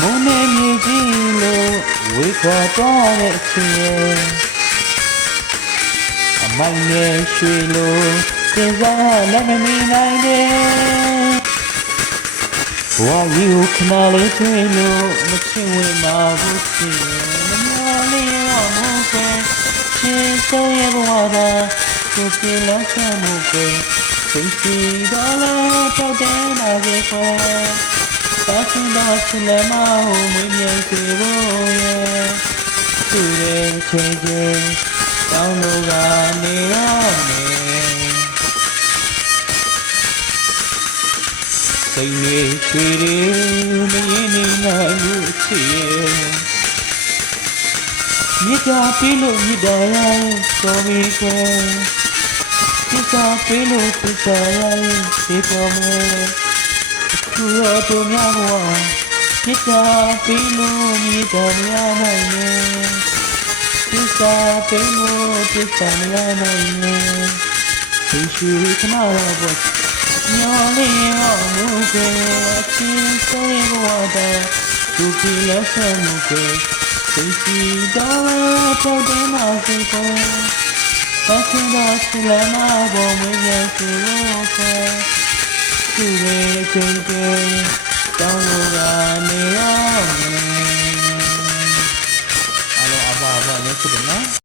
မုန်းနေမြည်ကြီးလို့ဝေခွာသွားတဲ့အချိန်အမိုက်နဲ့ရွှေလို့တင်စားလက်မမီနိုင်တဲ့ဘဝကြီးကိုခဏလေးတွေ့လို့မချစ်ဝင်မှာဘူးချစ်မမျော်လင့်ရမို့ပဲချစ်ဆုံးရဲ့ဘဝသာကိုယ်ပြေလောက်ချမှုပဲစိတ်စီတော့လည်းတောက်တယ်လာခဲ့ခွဲတာချင်တော့ချစ်လည်းမဟုတ်မမြင်စေဖို့ရဲ့သူရဲ့ချိန်ချင်းတောင်းလို့ကနေရမယ်စိတ်နဲ့ချွေတွေမရင်နေနိုင်ဘူးချစ်ရဲ့မြစ်တာပေးလို့မြစ်တာရတော်ပြီကွယ်မြစ်တာပေးလို့မြစ်တာရဒီပေါ်မယ်သူတော်တို့များဘဝမြစ်တာပေးလို့မြစ်တာမရနိုင်နဲ့မြစ်တာပေးလို့မြစ်တာမရနိုင်နဲ့ဒီရှိခဏတော့ဘတ်မျော်လင့်အောင်လို့ပဲအချင်းဆုံးရဲ့ဘဝတော့သူကြည့်လို့ဆက်မှုပဲစိတ်စီတော့တော့တယ်မစေကောဘာချင်တော့ချင်လည်းမပေါ်မရစေလို့ပဲသူရဲ့ချိန်ချင်းတောင်းလို့ကနေရမယ်အားလုံးအပါအပါနဲ့ဖြစ်တယ်နော်